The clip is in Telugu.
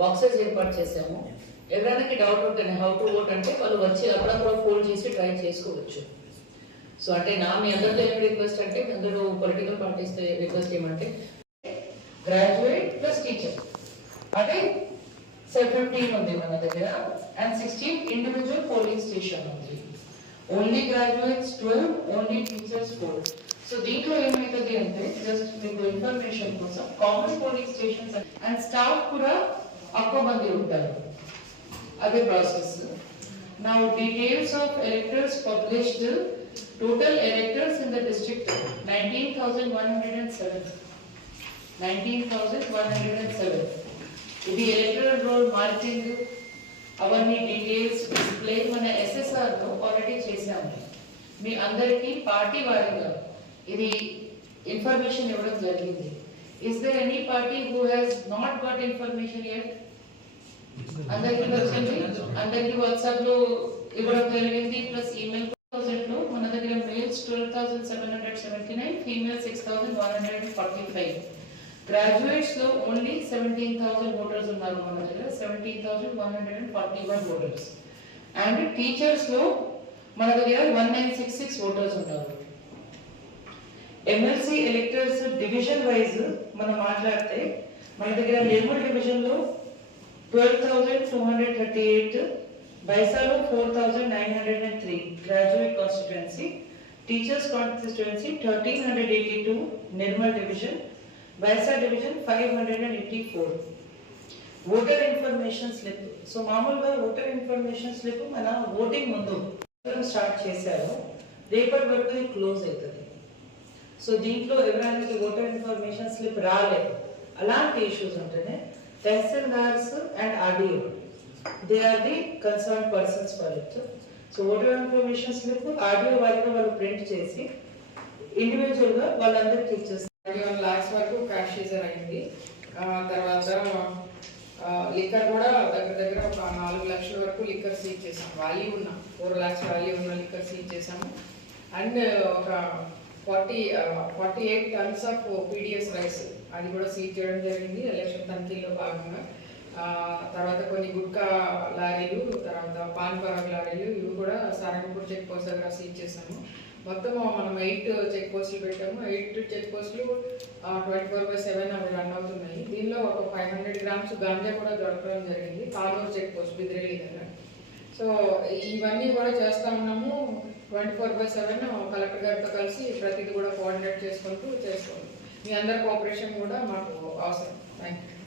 బాక్సెస్ ఏర్పాటు చేసాము. ఎవరైనా డౌట్ ఉంటే హౌ టు ఓట్ అంటే వాళ్ళు వచ్చి అప్పుడప్పుడు ఫోల్డ్ చేసి ట్రై చేసుకోవచ్చు. సో అంటే మీ అందరితో ఏం రిక్వెస్ట్ అంటే అందరూ పొలిటికల్ పార్టీస్ రిక్వెస్ట్ ఏమంటే గ్రాడ్యుయేట్ ప్లస్ టీచర్ అంటే 15 ఉంది మన దగ్గర అండ్ 16 ఇండివిజువల్ పోలింగ్ స్టేషన్ ఉంది. Only graduates 12, only teachers 4. So దీంట్లో ఏమవుతుంది అంటే జస్ట్ మీకు ఇన్ఫర్మేషన్ కోసం common polling stations and staff కూడా ఎక్కువ మంది ఉంటారు. అదే process. Now details of electors published. Total electors in the district 19,107. 19,107. ఇది ఎలక్టరల్ రోల్ మార్కింగ్ అవన్నీ డీటెయిల్స్ డిస్ప్లే మన SSR లో ఆల్రెడీ చేశాము. మీ అందరికీ పార్టీ వారీగా ఇది ఇన్ఫర్మేషన్ ఇవ్వడం జరిగింది. Is there any party who has not got information yet? అందరికీ వచ్చింది. అందరికీ వాట్సాప్ లో ఇవ్వడం జరిగింది. ప్లస్ ఈమెయిల్ లో మన దగ్గర మేల్స్ 12,779, ఫీమేల్ 6,145. గ్రాడ్యుయేట్స్ లో ఓన్లీ 17,000 ఓటర్స్ ఉన్నారు మన దగ్గర, 17,141 ఓటర్స్. అండ్ టీచర్స్ లో మన దగ్గర 1966 ఓటర్స్ ఉన్నారు. MLC ఎలక్టర్స్ డివిజన్ వైజ్ మనం మాట్లాడితే మన దగ్గర నిర్మల్ డివిజన్ లో 12,238, బైసాలో 4,903 graduate constituency, teachers constituency 1,382 Nirmal division, Bhainsa division 584. Voter information slip. So మామూలుగా ఓటర్ ఇన్ఫర్మేషన్ స్లిప్ మన ఓటింగ్ ముందు స్టార్ట్ చేశారు, రేపటి వరకు ఇది క్లోజ్ అవుతుంది. సో దీంట్లో ఎవరైనా ఓటర్ ఇన్ఫర్మేషన్ స్లిప్ రాలేదు అలాంటి ఇష్యూస్ ఉంటేనే tahsildars and RDO they are the concern persons for it. So voter information slip RDO వారిగా వాళ్ళు ప్రింట్ చేసి ఇండివిజువల్ గా వాళ్ళందరికీ ఇచ్చేస్తారు. 21 lakhs వరకు క్యాష్ సీజర్ అయింది. తర్వాత లిక్కర్ కూడా దగ్గర ఒక 4 లక్షల వరకు లిక్కర్ సీజ్ చేసాము. వాల్యూ ఉన్న 4 lakhs వాల్యూ ఉన్న లిక్కర్ సీజ్ చేసాము. అండ్ ఒక 48 tons ఆఫ్ PDS రైస్ అది కూడా సీజ్ చేయడం జరిగింది ఎలక్షన్ తనిఖీలో భాగంగా. తర్వాత కొన్ని గుట్కా లారీలు, తర్వాత పాన్ పరాగ్ లారీలు ఇవి కూడా సారంగపూర్ చెక్ పోస్ట్ దగ్గర సీజ్ చేసాము. మొత్తం మనం 8 చెక్ పోస్టులు పెట్టాము. 8 చెక్ పోస్టులు 24/7 అవి రన్ అవుతున్నాయి. దీనిలో ఒక 500 grams గాంజా కూడా దొరకడం జరిగింది కానూరు చెక్ పోస్ట్ బిద్రేలి దగ్గర. సో ఇవన్నీ కూడా చేస్తా ఉన్నాము. 24/7 కలెక్టర్ గారితో కలిసి ప్రతిదీ కూడా కోఆర్డినేట్ చేసుకుంటూ చేస్తాము. మీ అందరి కోఆపరేషన్ కూడా మాకు అవసరం. Thank you.